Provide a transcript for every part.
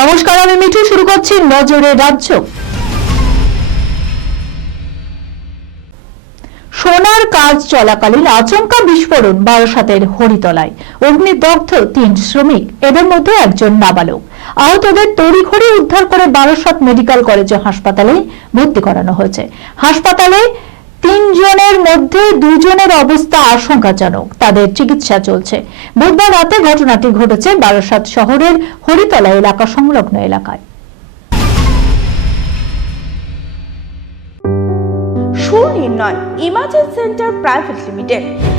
নমস্কার, আমি মিঠু। শুরু করছি নজরে রাজ্য। সোনার কাজ চলাকালীন আচমকা বিস্ফোরণ বারাসাতের হরিতলায়। অগ্নিদগ্ধ তিন শ্রমিক, এদের মধ্যে একজন নাবালক। আহতদের তড়িঘড়ি উদ্ধার করে বারাসাত মেডিকেল কলেজ হাসপাতালে ভর্তি করানো হয়েছে। হাসপাতালে তিনজনের মধ্যে দুজনের অবস্থা আশঙ্কাজনক। তাদের চিকিৎসা চলছে। বুধবার রাতে ঘটনাটি ঘটেছে বারাসাত শহরের হরিতলা এলাকা সংলগ্ন এলাকায়। Sunirnoy emergency centre private limited.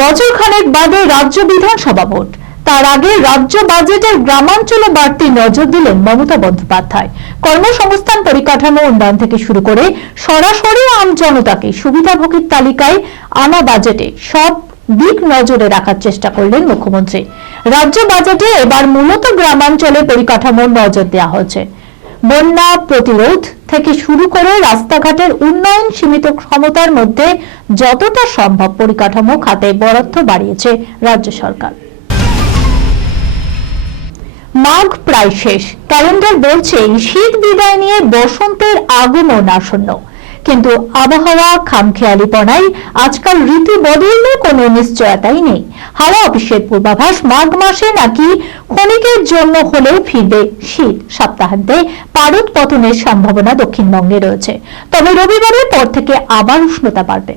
বছর খানেক বাদে রাজ্য বিধানসভা ভোট। তার আগে রাজ্য বাজেটের গ্রামাঞ্চলে বাড়তি নজর দিলেন মমতা বন্দ্যোপাধ্যায়। কর্মসংস্থান পরিকাঠামো উন্নয়ন থেকে শুরু করে সরাসরি আম জনতাকে সুবিধাভোগীর তালিকায় আনা বাজেটে সব দিক নজরে রাখার চেষ্টা করলেন মুখ্যমন্ত্রী। রাজ্য বাজেটে এবার মূলত গ্রামাঞ্চলে পরিকাঠামোর নজর দেওয়া হয়েছে। বন্যা প্রতিরোধ থেকে শুরু করে রাস্তাঘাটের উন্নয়ন সীমিত ক্ষমতার মধ্যে যতটা সম্ভব পরিকাঠামো খাতে বরাদ্দ বাড়িয়েছে রাজ্য সরকার। মাঘ প্রায় শেষ। ক্যালেন্ডার বলছে, শীত বিদায় নিয়ে বসন্তের আগমন আসন্ন। কিন্তু আবহাওয়া খামখেয়ালিপনায় আজকাল ঋতু বদলের কোনো নিশ্চয়তাই নেই। হাওয়া অফিসের পূর্বাভাস মাঘ মাসে নাকি ক্ষণিকের জন্য হলেও ফিরবে শীত। সপ্তাহান্তে পারদ পতনের সম্ভাবনা দক্ষিণবঙ্গে রয়েছে। তবে রবিবারের পর থেকে আবার উষ্ণতা বাড়বে।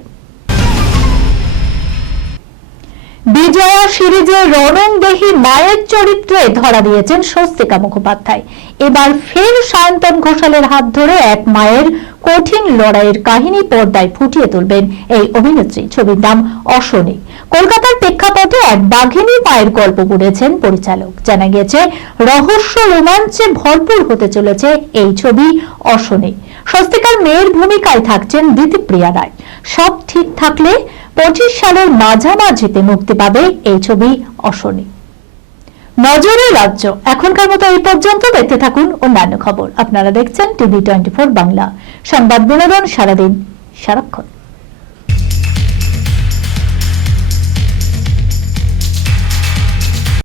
বিজয়া সিরিজে রণংদেহী মায়ের চরিত্রে ধরা দিয়েছেন স্বস্তিকা মুখোপাধ্যায়। এবার ফের সায়ন্তন ঘোষালের হাত ধরে এক মায়ের কঠিন লড়াইয়ের কাহিনী পর্দায় ফুটিয়ে তুলবেন এই অভিনেত্রী। ছবির নাম অশনি। কলকাতার প্রেক্ষাপটে এক বাঘিনী মায়ের গল্প বুনেছেন পরিচালক। জানা গিয়েছে, রহস্য রোমাঞ্চে ভরপুর হতে চলেছে এই ছবি অশনি। স্বস্তিকার মেয়ের ভূমিকায় থাকছেন দিতিপ্রিয়া রায়। সব ঠিক থাকলে পঁচিশ সালের মাঝামাঝিতে মুক্তি পাবে এই ছবি অশনি। নজরে রাজ্য। এখনকার মতো এই পর্যন্ত দেখতে থাকুন অন্যান্য খবর। আপনারা দেখছেন টিভি টোয়েন্টি বাংলা। সংবাদ বিনোদন সারাদিন। সারাক্ষণ।